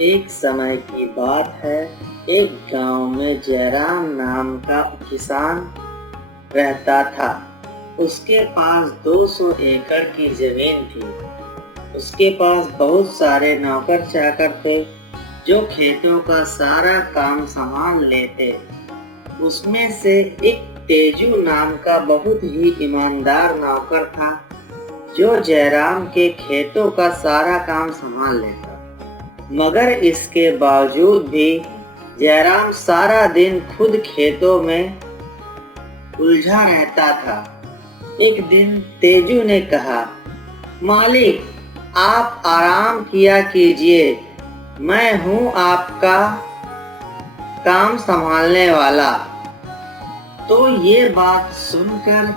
एक समय की बात है। एक गांव में जयराम नाम का किसान रहता था। उसके पास 200 एकड़ की जमीन थी। उसके पास बहुत सारे नौकर चाकर थे जो खेतों का सारा काम संभाल लेते। उसमें से एक तेजू नाम का बहुत ही ईमानदार नौकर था जो जयराम के खेतों का सारा काम संभाल लेता। मगर इसके बावजूद भी जयराम सारा दिन खुद खेतों में उलझा रहता था। एक दिन तेजू ने कहा, मालिक, आप आराम किया कीजिए, मैं हूँ आपका काम संभालने वाला। तो ये बात सुनकर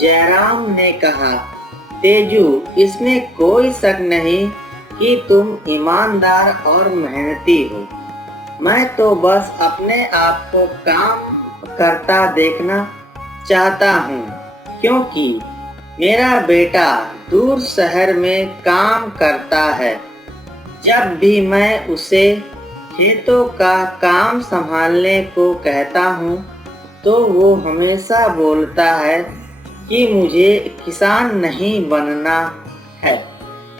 जयराम ने कहा, तेजू, इसमें कोई शक नहीं कि तुम ईमानदार और मेहनती हो। मैं तो बस अपने आप को काम करता देखना चाहता हूँ, क्योंकि मेरा बेटा दूर शहर में काम करता है। जब भी मैं उसे खेतों का काम संभालने को कहता हूँ तो वो हमेशा बोलता है कि मुझे किसान नहीं बनना है,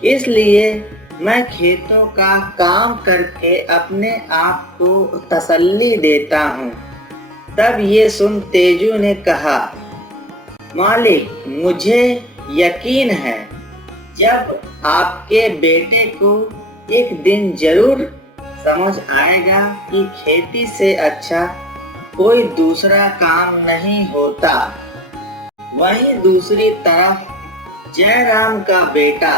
इसलिए मैं खेतों का काम करके अपने आप को तसल्ली देता हूँ। तब ये सुन तेजू ने कहा, मालिक, मुझे यकीन है जब आपके बेटे को एक दिन जरूर समझ आएगा कि खेती से अच्छा कोई दूसरा काम नहीं होता। वहीं दूसरी तरफ जयराम का बेटा,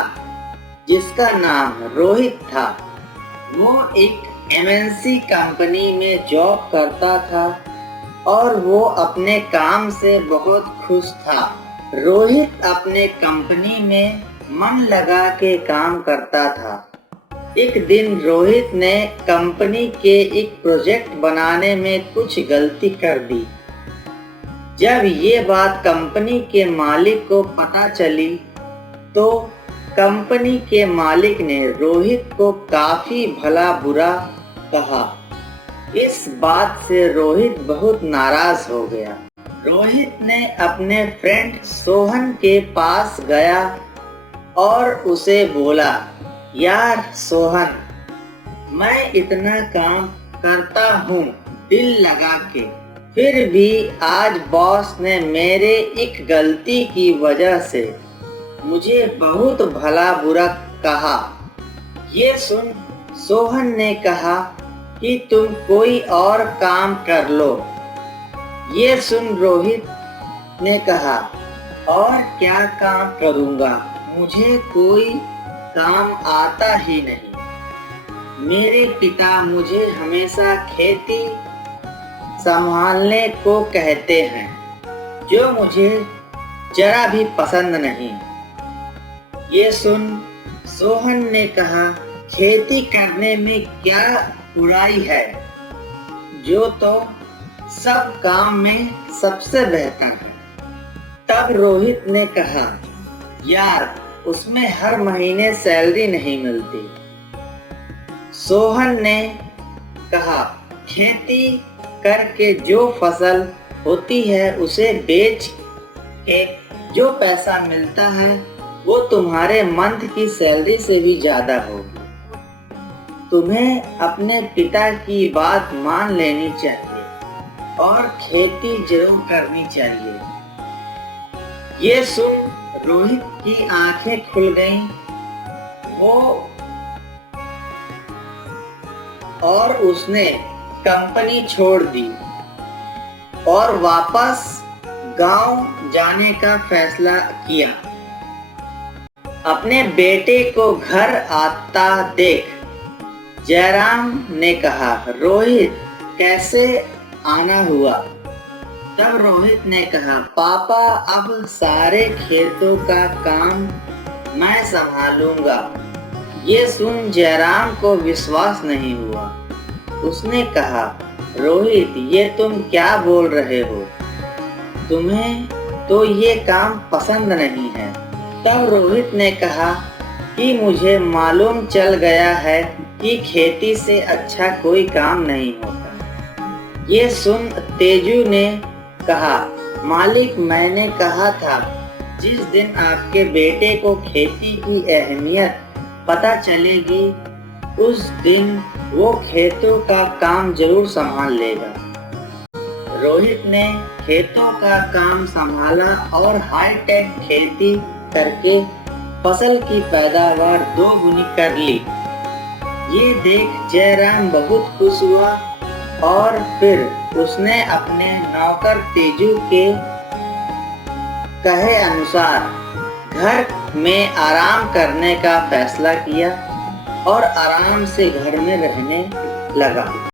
जिसका नाम रोहित था, वो एक एमएनसी कंपनी में जॉब करता था और वो अपने काम से बहुत खुश था। रोहित अपने कंपनी में मन लगा के काम करता था। एक दिन रोहित ने कंपनी के एक प्रोजेक्ट बनाने में कुछ गलती कर दी। जब ये बात कंपनी के मालिक को पता चली तो कंपनी के मालिक ने रोहित को काफी भला बुरा कहा। इस बात से रोहित बहुत नाराज हो गया। रोहित ने अपने फ्रेंड सोहन के पास गया और उसे बोला, यार सोहन, मैं इतना काम करता हूँ दिल लगा के, फिर भी आज बॉस ने मेरे एक गलती की वजह से मुझे बहुत भला बुरा कहा। ये सुन सोहन ने कहा कि तुम कोई और काम कर लो। ये सुन रोहित ने कहा, और क्या काम करूँगा, मुझे कोई काम आता ही नहीं। मेरे पिता मुझे हमेशा खेती संभालने को कहते हैं, जो मुझे जरा भी पसंद नहीं। ये सुन सोहन ने कहा, खेती करने में क्या बुराई है, जो तो सब काम में सबसे बेहतर है। तब रोहित ने कहा, यार, उसमें हर महीने सैलरी नहीं मिलती। सोहन ने कहा, खेती करके जो फसल होती है उसे बेच के जो पैसा मिलता है वो तुम्हारे मंथ की सैलरी से भी ज्यादा होगी। तुम्हें अपने पिता की बात मान लेनी चाहिए और खेती जरूर करनी चाहिए। ये सुन रोहित की आंखें खुल गईं। वो और उसने कंपनी छोड़ दी और वापस गांव जाने का फैसला किया। अपने बेटे को घर आता देख जयराम ने कहा, रोहित, कैसे आना हुआ? तब रोहित ने कहा, पापा, अब सारे खेतों का काम मैं संभालूंगा। ये सुन जयराम को विश्वास नहीं हुआ। उसने कहा, रोहित, ये तुम क्या बोल रहे हो? तुम्हें तो ये काम पसंद नहीं है। तब रोहित ने कहा, कि मुझे मालूम चल गया है कि खेती से अच्छा कोई काम नहीं होता। ये सुन तेजू ने कहा, मालिक, मैंने कहा था जिस दिन आपके बेटे को खेती की अहमियत पता चलेगी उस दिन वो खेतों का काम जरूर संभाल लेगा। रोहित ने खेतों का काम संभाला और हाईटेक खेती करके फसल की पैदावार दोगुनी कर ली। ये देख जयराम बहुत खुश हुआ और फिर उसने अपने नौकर तेजू के कहे अनुसार घर में आराम करने का फैसला किया और आराम से घर में रहने लगा।